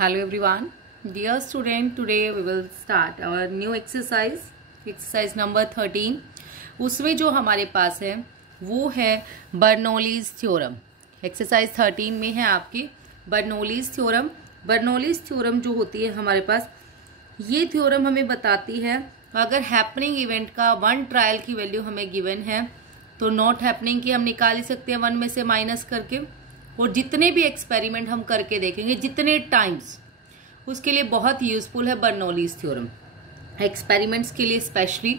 Hello everyone, dear student. Today we will start our new exercise number 13. उसमें जो हमारे पास है वो है बर्नौलीज थ्योरम. एक्सरसाइज 13 में है आपकी बर्नौलीज थ्योरम. बर्नौलीज थ्योरम जो होती है हमारे पास, ये थ्योरम हमें बताती है अगर हैपनिंग इवेंट का वन ट्रायल की वैल्यू हमें गिवन है तो नॉट हैपनिंग की हम निकाल ही सकते हैं वन में से माइनस करके, और जितने भी एक्सपेरिमेंट हम करके देखेंगे जितने टाइम्स, उसके लिए बहुत यूजफुल है बर्नौलीज थ्योरम, एक्सपेरिमेंट्स के लिए स्पेशली.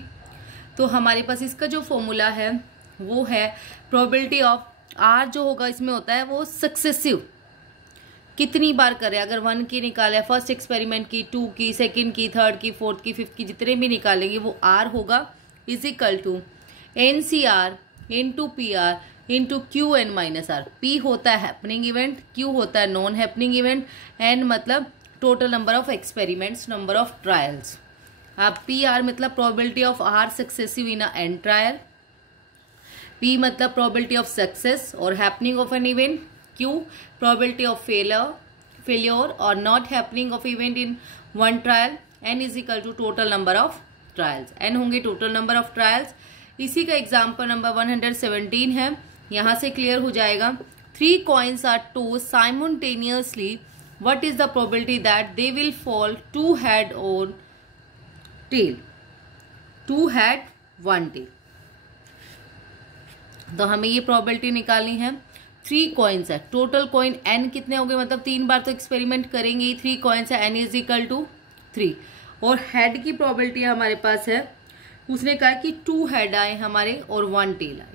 तो हमारे पास इसका जो फॉर्मूला है वो है प्रोबेबिलिटी ऑफ आर जो होगा इसमें होता है वो सक्सेसिव, कितनी बार करें. अगर 1 की निकाले, फर्स्ट एक्सपेरिमेंट की, 2 की, सेकंड की, थर्ड की, फोर्थ की, फिफ्थ की, जितने भी निकालेंगे वो आर होगा is equal to NCR into PR into QN minus r. P होता है हैपनिंग इवेंट, Q होता है नॉन हैपनिंग इवेंट, N मतलब total number of experiments, number of trials. अब PR मतलब probability of r successive in a n trial, P मतलब probability of success और happening of an event, Q probability of failure और not happening of event in one trial, N is equal to total number of trials. N होंगे total number of trials. इसी का example number 117 है. यहां से clear हो जाएगा. 3 coins are tossed simultaneously. What is the probability that they will fall 2 head or tail? 2 head 1 tail. तो हमें ये प्रोबेबिलिटी निकालनी है. 3 coins है, टोटल कॉइन n कितने हो गए, मतलब 3 बार तो एक्सपेरिमेंट करेंगे ही. 3 coins है, n इज इक्वल टू 3. और हेड की प्रोबेबिलिटी हमारे पास है, उसने कहा कि 2 हेड आए हमारे और 1 टेल आए.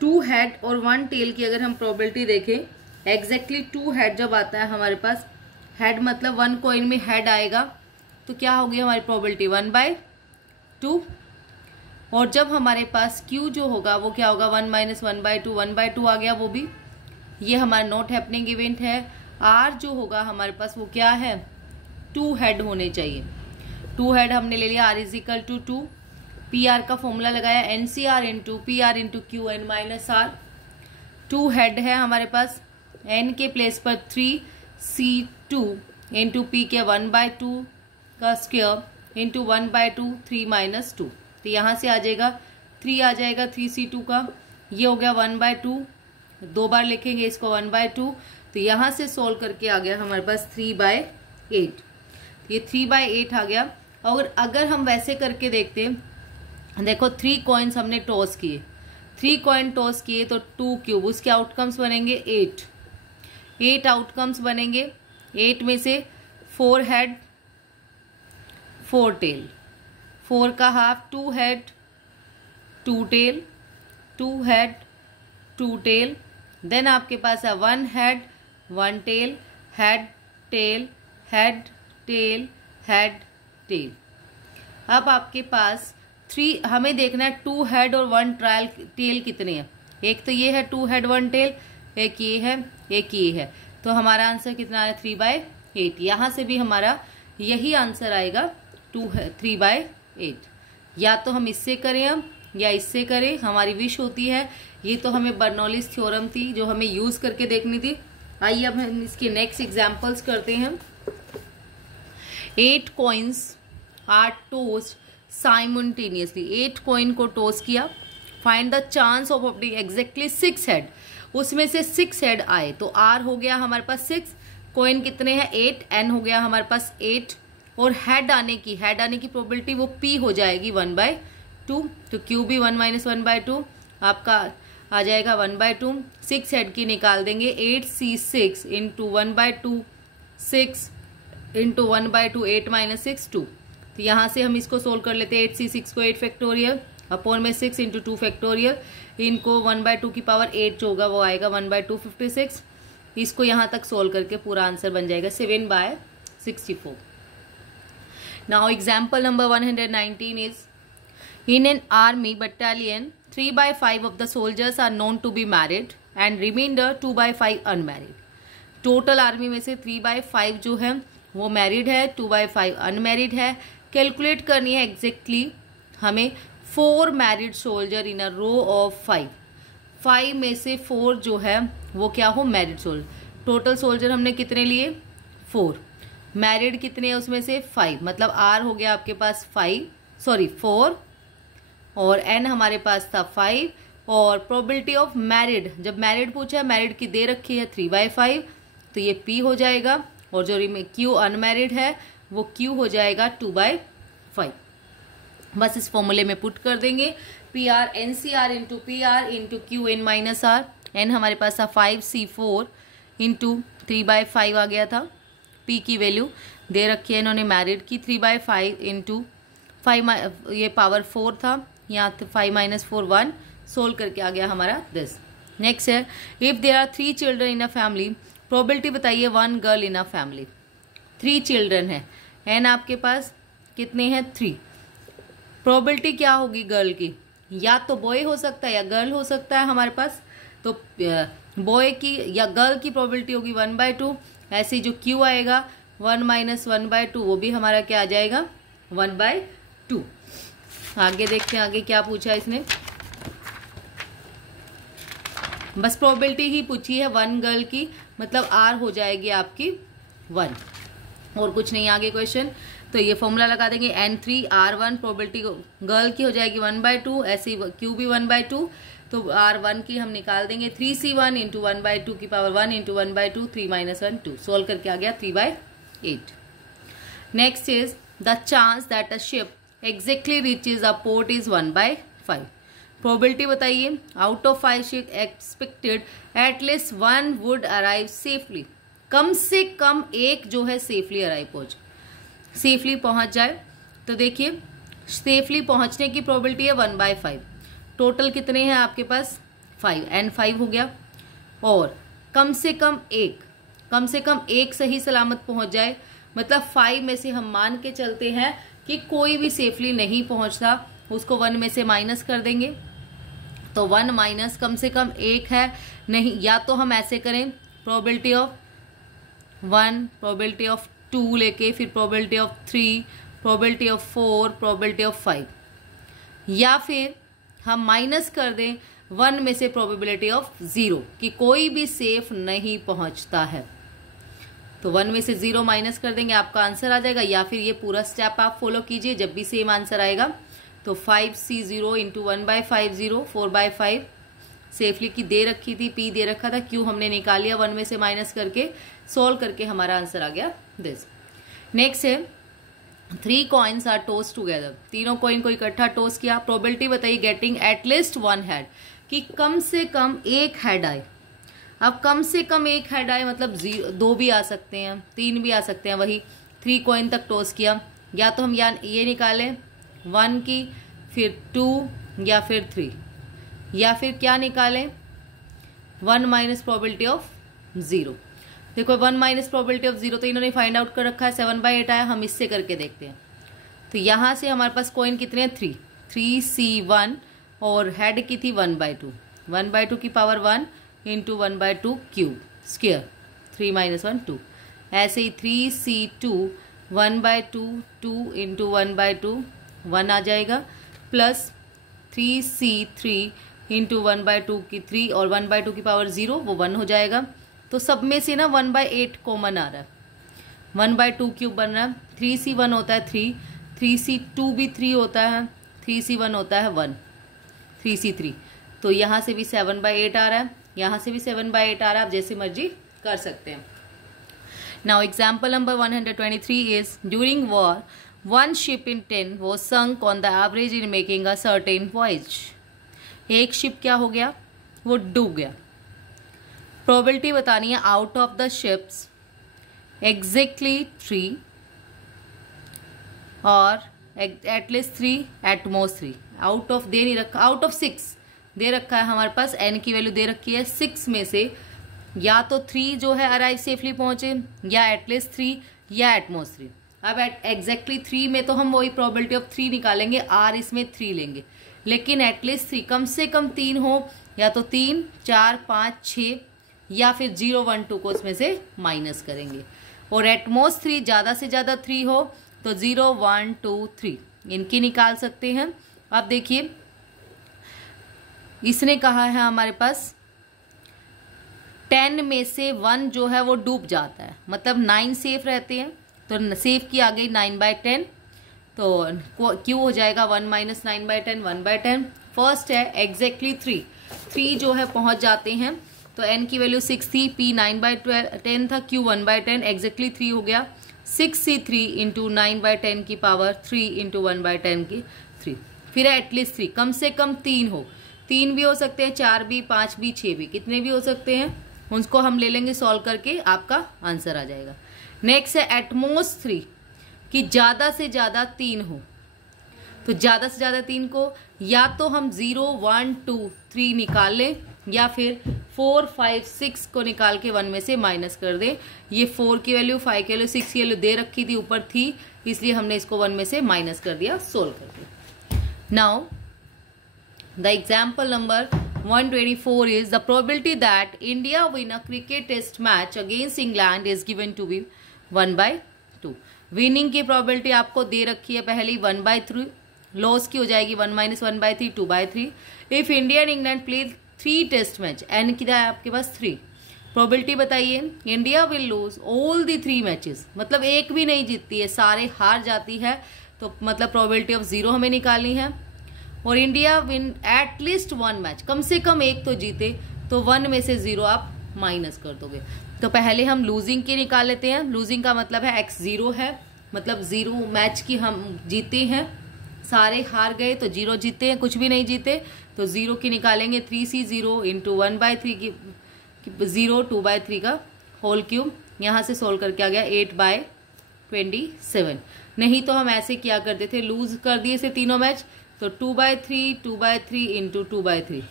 2 हेड और 1 टेल की अगर हम प्रोबेबिलिटी देखें, एग्जैक्टली 2 हेड जब आता है हमारे पास, हेड मतलब 1 कॉइन में हेड आएगा तो क्या होगी हमारी प्रोबेबिलिटी 1/2. और जब हमारे पास Q जो होगा वो क्या होगा 1 - 1/2, 1/2 आ गया, वो भी ये हमारा नॉट हैपनिंग इवेंट है. R जो होगा हमारे पास वो क्या है 2 हेड होने चाहिए. 2 हेड हमने ले लिया, R is equal to 2. PR का फॉर्मूला लगाया NCR into PR into QN minus R. 2 head है हमारे पास, N के प्लेस पर 3C2 इंटू P के 1/2 का स्क्वायर इंटू 1/2 3 माइनस 2. तो यहाँ से आ जाएगा 3 आ जाएगा 3C2 का, ये हो गया 1/2. 2 बार लिखेंगे इसको 1/2. तो यहाँ से सोल्व करके आ गया हमारे पास 3/8. ये 3/8 आ गया. और अगर हम वैसे करके देखते हैं, देखो 3 कॉइन्स हमने टॉस किए, 3 कॉइन टॉस किए तो 2 क्यूब, उसके आउटकम्स बनेंगे 8 आउटकम्स बनेंगे. 8 में से 4 हेड 4 टेल, 4 का half 2 head 2 tail, 2 head 2 tail. Then आपके पास है 1 head 1 tail, head tail head tail head tail. अब आपके पास 3, हमें देखना है 2 हेड और 1 ट्रायल टेल कितने हैं. एक तो ये है 2 हेड 1 टेल, एक ये है, एक ये है. तो हमारा आंसर कितना है 3/8. यहां से भी हमारा यही आंसर आएगा 3/8. या तो हम इससे करें अब या इससे करें, हमारी विश होती है. ये तो हमें बर्नौलीज थ्योरम थी जो हमें यूज करके देखनी थी. आइए अब हम इसके नेक्स्ट एग्जाम्पल्स करते हैं. 8 coins are tossed simultaneously. 8 coin को टॉस किया. फाइंड द चांस ऑफ अपनी एग्जैक्टली 6 हेड, उसमें से 6 हेड आए तो R हो गया हमारे पास 6, कॉइन कितने हैं 8, N हो गया हमारे पास 8, और हेड आने की प्रोबेबिलिटी वो P हो जाएगी 1/2. तो Q भी 1 - 1/2 आपका आ जाएगा 1/2. 6 हेड की निकाल देंगे, 8C6 इंटू 1/2, 6 इंटू 1/2, 8 - 6 2. तो यहाँ से हम इसको सोल्व कर लेते हैं. 8C6 को 8 फैक्टोरियल अपॉन में 6 इंटू 2 फैक्टोरियल, इनको 1/2 की पावर 8 जो होगा वो आएगा 1/2 56. इसको यहाँ तक सोल्व करके पूरा आंसर बन जाएगा 7/64. Now example number 119 is in an army battalion 3/5 of the soldiers are known to be married and reminder 2/5 unmarried. Total army में से 3/5 जो है वो मैरिड है, 2/5 अनमैरिड है. कैलकुलेट करनी है एग्जैक्टली हमें 4 married soldier in a row of 5. 5 में से 4 जो है वो क्या हो मैरिड सोल्जर. टोटल सोल्जर हमने कितने लिए 4, मैरिड कितने हैं उसमें से 5, मतलब R हो गया आपके पास 4, और N हमारे पास था 5, और प्रोबेबिलिटी ऑफ मैरिड, जब मैरिड पूछा है, मैरिड की दे रखी है 3/5, तो ये P हो जाएगा, और जो Q अनमैरिड है वो Q हो जाएगा 2/5। बस इस फॉर्मूले में पुट कर देंगे, PR NCR into PR into QN minus R। N हमारे पास था 5C4 इंटू 3/5 आ गया था, P की वैल्यू दे रखी है इन्होंने मैरिड की 3/5 इंटू 5, ये पावर 4 था, यहाँ 5 - 4 1, सोल्व करके आ गया हमारा दिस। नेक्स्ट है, if there are 3 children in a family, probability बताइए 1 girl in a family. 3 children है, एन आपके पास कितने हैं 3, प्रोबेबिलिटी क्या होगी गर्ल की, या तो बॉय हो सकता है या गर्ल हो सकता है हमारे पास, तो बॉय की या गर्ल की प्रोबेबिलिटी होगी 1/2, ऐसे जो Q आएगा 1 - 1/2, वो भी हमारा क्या आ जाएगा 1/2। आगे देखते हैं आगे क्या पूछा इसने, बस प्रोबेबिलिटी ही पूछी है 1 गर्ल की, मतलब R हो जाएगी आपकी 1, और कुछ नहीं आगे क्वेश्चन। तो ये फॉर्मूला लगा देंगे N3 R1, प्रोबेबिलिटी गर्ल की हो जाएगी 1/2, ऐसे Q भी 1/2, तो R1 की हम निकाल देंगे 3C1 इंटू 1/2 की पावर 1 इंटू 1/2, 3 - 1 2, सोल्व करके आ गया 3/8। Next is the chance that a ship exactly reaches a port is 1/5। Probability बताइए, out of 5 ship expected at least 1 would arrive safely, कम से कम एक जो है सेफली पहुंच जाए। तो देखिए सेफली पहुंचने की प्रोबेबिलिटी है 1/5, टोटल कितने हैं आपके पास 5, N5 हो गया, और कम से कम एक सही सलामत पहुंच जाए, मतलब 5 में से हम मान के चलते हैं कि कोई भी सेफली नहीं पहुंचता, उसको 1 में से माइनस कर देंगे, तो 1 माइनस कम से कम एक है नहीं, या तो हम ऐसे करें प्रोबेबिलिटी ऑफ 1, प्रोबेबिलिटी ऑफ 2 लेके, फिर probability of 3, probability of 4, probability of 5, या फिर हम माइनस कर दें 1 में से प्रोबेबिलिटी ऑफ 0 कि कोई भी सेफ नहीं पहुंचता है, तो 1 में से 0 माइनस कर देंगे, आपका आंसर आ जाएगा। या फिर ये पूरा स्टेप आप फॉलो कीजिए, जब भी सेम आंसर आएगा तो 5C0 इंटू 1/50, 4/5 सेफली की दे रखी थी, P दे रखा था, Q हमने निकाल लिया 1 में से माइनस करके, सोल्व करके हमारा आंसर आ गया दिस। नेक्स्ट है 3 कॉइन्स आर टोस्ट टुगेदर, तीनों कॉइन को इकट्ठा टोस्ट किया, प्रोबेबिलिटी बताइए गेटिंग एटलीस्ट 1 हेड, कि कम से कम एक हेड आए। अब कम से कम एक हेड आए मतलब 2 भी आ सकते हैं, 3 भी आ सकते हैं, वही 3 कॉइन तक टोस्ट किया, या तो हम ये निकालें 1 की, फिर 2 या फिर 3, या फिर क्या निकालें 1 माइनस प्रोबेबिलिटी ऑफ 0। देखो 1 माइनस प्रोबेबिलिटी ऑफ 0 तो इन्होंने फाइंड आउट कर रखा है, 7/8 आया, हम इससे करके देखते हैं। तो यहां से हमारे पास कॉइन कितने हैं 3C1, और हेड की थी 1/2, 1/2 की पावर 1 इंटू 1/2 क्यूब स्क्वायर, 3 - 1 2, ऐसे ही 3C2 1/2 2 इंटू 1/2 1 आ जाएगा, प्लस 3C3 इंटू 1/2 की 3 और 1/2 की पावर 0 वो 1 हो जाएगा। तो सब में से ना 1/8 कॉमन आ रहा है, 1/2 क्यूब बन रहा है, 3C1 होता है 3, 3C2 भी 3 होता है, 3C1 होता है 1, 3C3, तो यहाँ से भी 7/8 आ रहा है, यहाँ से भी 7/8 आ रहा है, आप जैसे मर्जी कर सकते हैं। Now example number 123 is during war 1 ship in 10 was sunk on the average in making a certain voyage। एक शिप क्या हो गया, वो डूब गया। प्रोबेबिलिटी बतानी है out of the ships exactly 3 और at least 3 at most 3, out of दे नहीं रखा, आउट ऑफ 6 दे रखा है हमारे पास, एन की वैल्यू दे रखी है 6 में से या तो 3 जो है अराइव सेफली पहुंचे, या एटलीस्ट 3 या एटमोस्ट 3। अब एग्जैक्टली 3 में तो हम वही प्रोबेबिलिटी ऑफ 3 निकालेंगे, आर इसमें 3 लेंगे, लेकिन एटलीस्ट 3 कम से कम 3 हो, या तो 3 4 5 6, या फिर 0 1 2 को इसमें से माइनस करेंगे, और एटमोस्ट 3 ज्यादा से ज्यादा 3 हो तो 0 1 2 3 इनकी निकाल सकते हैं। अब देखिए इसने कहा है हमारे पास 10 में से 1 जो है वो डूब जाता है, मतलब 9 सेफ रहते हैं, तो सेफ की आ गई 9/10, तो क्यू हो जाएगा 1 - 9/10 1/10। फर्स्ट है एग्जैक्टली 3 जो है पहुंच जाते हैं, तो n की वैल्यू 6 थी, p 9/10 था, q 1/10, एग्जैक्टली 3 हो गया। 6c3 इंटू 9/10 की पावर 3 इंटू 1/10 की 3। फिर है एटलीस्ट 3, कम से कम 3 हो, 3 भी हो सकते हैं, 4 भी, 5 भी, 6 भी, कितने भी हो सकते हैं, उसको हम ले लेंगे सॉल्व करके, आपका आंसर आ जाएगा। नेक्स्ट है एटमोस्ट 3, कि ज्यादा से ज्यादा 3 हो, तो ज्यादा से ज्यादा 3 को या तो हम 0 1 2 3 निकाल लें, या फिर 4 5 6 को निकाल के 1 में से माइनस कर दें। ये 4 की वैल्यू, 5 की वैल्यू, 6 की वैल्यू दे रखी थी, ऊपर थी, इसलिए हमने इसको 1 में से माइनस कर दिया सोल्व करके। Now the example number 124 is the probability that India win a cricket test match against England is given to be 1/2। Winning की प्रोबेबिलिटी आपको दे रखी है पहले 1/3, लॉस की हो जाएगी 1 - 1/3 2/3। If India and England play 3 test match, N कितना है आपके पास 3, प्रोबेबिलिटी बताइए। India will lose all the 3 matches, मतलब एक भी नहीं जीतती है, सारे हार जाती है, तो मतलब प्रोबेबिलिटी ऑफ 0 हमें निकालनी है। और इंडिया विन एटलीस्ट 1 मैच, कम से कम एक तो जीते, तो 1 में से 0 आप माइनस कर दोगे। तो पहले हम लूजिंग की निकाल लेते हैं। लूजिंग का मतलब है x 0 है, मतलब 0 मैच की हम जीते हैं, सारे हार गए तो 0 जीते हैं, कुछ भी नहीं जीते तो 0 की निकालेंगे। 3c0 इंटू 1/3 की 0 2/3 का होल क्यूब, यहाँ से सोल्व करके आ गया 8/27। नहीं तो हम ऐसे किया करते थे, लूज कर दिए से तीनों मैच, तो 2/3 इंटू 2/3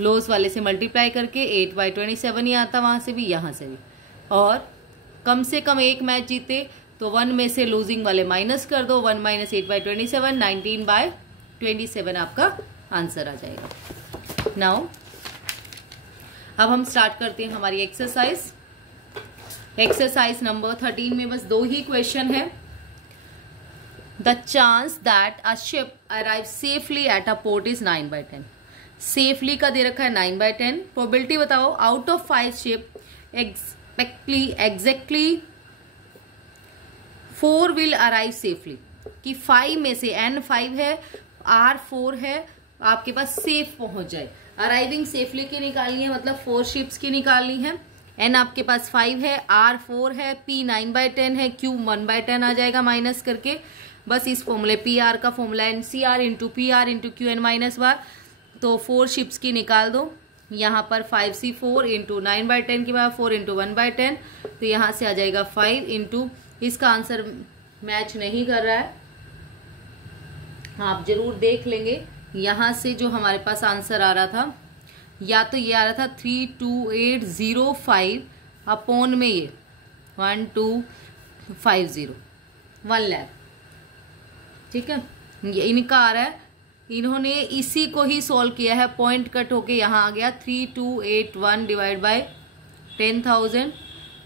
लॉस वाले से मल्टीप्लाई करके 8/27 ही आता, वहां से भी यहाँ से भी। और कम से कम एक मैच जीते तो 1 में से लूजिंग वाले माइनस कर दो, 1 - 8/27 19/27 आपका आंसर आ जाएगा। नाउ अब हम स्टार्ट करते हैं हमारी एक्सरसाइज। एक्सरसाइज नंबर 13 में बस 2 ही क्वेश्चन है। The chance that a ship arrive safely at a port is 9/10। Safely का दे रखा है 9/10। प्रोबेबिलिटी बताओ, out of 5 ship exactly 4 will arrive safely, कि 5 में से n 5 है, r 4 है, आपके पास सेफ पहुंच जाए। अराइविंग सेफली की निकालनी है, मतलब 4 शिप्स की निकालनी है। n आपके पास 5 है, r 4 है, p 9/10 है, q 1/10 आ जाएगा माइनस करके। बस इस फॉर्मूले PR का formula NCR into PR into QN - 1, तो 4 शिप्स की निकाल दो। यहाँ पर 5c4 इंटू 9/10 की बार 4 इंटू 1/10, तो यहाँ से आ जाएगा 5 इंटू, इसका आंसर मैच नहीं कर रहा है, आप जरूर देख लेंगे। यहाँ से जो हमारे पास आंसर आ रहा था, या तो ये आ रहा था 32805 अपॉन में ये 1250 1 लाख, ठीक है, ये इनका आ रहा है। इन्होंने इसी को ही सॉल्व किया है, पॉइंट कट होके यहाँ आ गया 3281 डिवाइड बाय 10,000।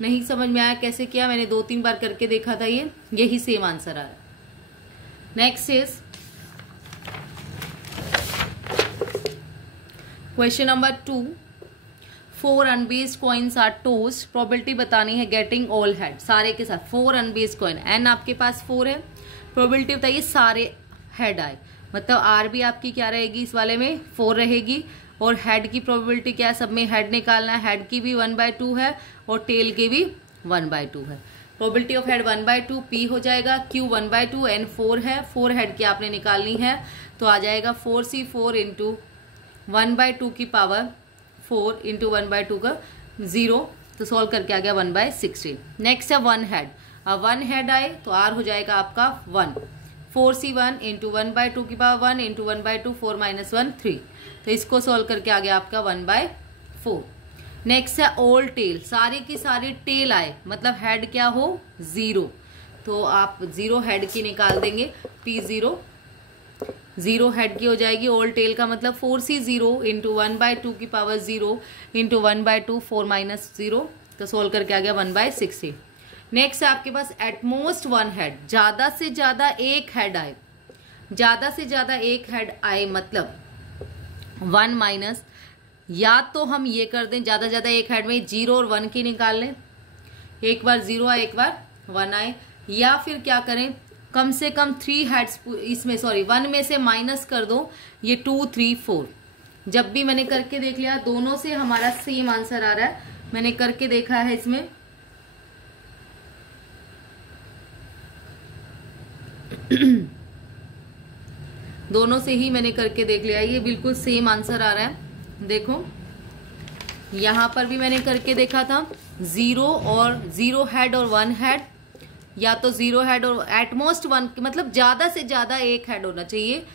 नहीं समझ में आया कैसे किया, मैंने 2-3 बार करके देखा था, ये यही सेम आंसर आ रहा है। Next is question number 2। 4 unbiased coins are tossed. Probability बतानी है गेटिंग ऑल हेड, सारे के साथ 4 अनबेस्ड कॉइन, एन आपके पास 4 है। प्रोबेबिलिटी बताइए सारे हेड आए, मतलब आर भी आपकी क्या रहेगी, इस वाले में 4 रहेगी। और हेड की प्रोबेबिलिटी क्या है, सब में हेड निकालना है, हेड की भी 1/2 है और टेल की भी 1/2 है। प्रोबेबिलिटी ऑफ हेड 1/2 p हो जाएगा, q 1/2, n 4 है, 4 हेड की आपने निकालनी है, तो आ जाएगा 4c4 इंटू 1/2 की पावर 4 इंटू 1/2 का 0, तो सॉल्व करके आ गया 1/16। नेक्स्ट है 1 हेड, अब 1 हेड आए तो r हो जाएगा आपका 1, 4c1 इंटू 1/2 की पावर 1 इंटू 1/2 4 - 1 3, तो इसको सॉल्व करके आ गया आपका 1/4। नेक्स्ट है ऑल टेल, सारे की सारी टेल आए, मतलब हेड क्या हो 0, तो आप 0 हेड की निकाल देंगे, p0 0 हेड की हो जाएगी। ऑल टेल का मतलब 4c0 इंटू 1/2 की पावर 0 इंटू 1/2 4 - 0, तो सोल्व करके आ गया 1/16। नेक्स्ट है आपके पास एटमोस्ट 1 हेड, ज्यादा से ज्यादा एक हेड आए, ज्यादा से ज्यादा एक हेड आए मतलब 1 - या तो हम ये कर दें ज्यादा ज्यादा एक हेड में 0 और 1 की निकाल लें, एक बार 0 आए एक बार 1 आए, या फिर क्या करें कम से कम 3 हेड्स इसमें 1 में से माइनस कर दो, ये 2 3 4। जब भी मैंने करके देख लिया दोनों से हमारा सेम आंसर आ रहा है, मैंने करके देखा है इसमें दोनों से ही मैंने करके देख लिया, ये बिल्कुल सेम आंसर आ रहा है। देखो यहां पर भी मैंने करके देखा था 0 हेड और 1 हेड, या तो 0 हेड और एटमोस्ट 1, मतलब ज्यादा से ज्यादा एक हेड होना चाहिए,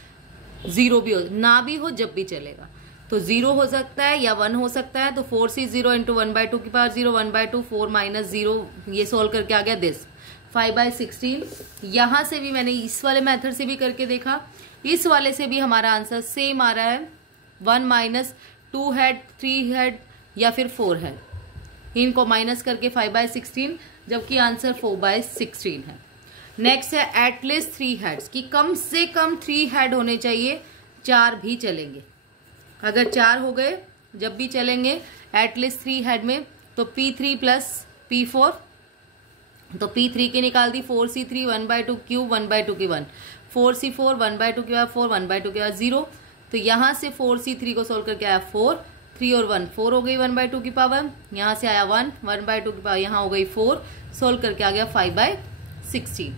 0 भी हो ना भी हो जब भी चलेगा। तो 0 हो सकता है या 1 हो सकता है। तो 4c 0 इंटू 1/2 की पावर 0, 1/2 4 माइनस 0, ये सोल्व करके आ गया दिस 5/16। यहां से भी मैंने इस वाले मेथड से भी करके देखा, इस वाले से भी हमारा आंसर सेम आ रहा है, 1 माइनस 2 हेड 3 हेड या फिर 4 हेड, इनको माइनस करके 5/16, जबकि आंसर 4/16 है। नेक्स्ट है एटलीस्ट 3 हेड्स, कि कम से कम 3 हेड होने चाहिए, 4 भी चलेंगे। अगर 4 हो गए जब भी चलेंगे एटलीस्ट 3 हेड में, तो P3 प्लस P4, तो P3 की निकाल दी 4c3 1/2 क्यूब 1/2 की 1, 4c4 1/2 की 4 1/2 की 0। तो यहां से 4c3 को सोल्व करके आया 4, 3 और 1 4 हो गई 1/2 की पावर, यहां से आया 1 1/2 की पावर, यहां हो गई 4, सोल्व करके आ गया 5/16।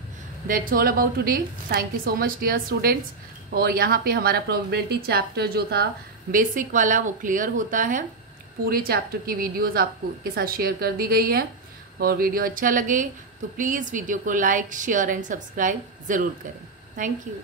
That's all about today. Thank you so much dear students. और यहाँ पे हमारा प्रोबेबिलिटी चैप्टर जो था बेसिक वाला वो क्लियर होता है। पूरे चैप्टर की वीडियोस आपको के साथ शेयर कर दी गई है, और वीडियो अच्छा लगे तो प्लीज़ वीडियो को लाइक शेयर एंड सब्सक्राइब ज़रूर करें। Thank you.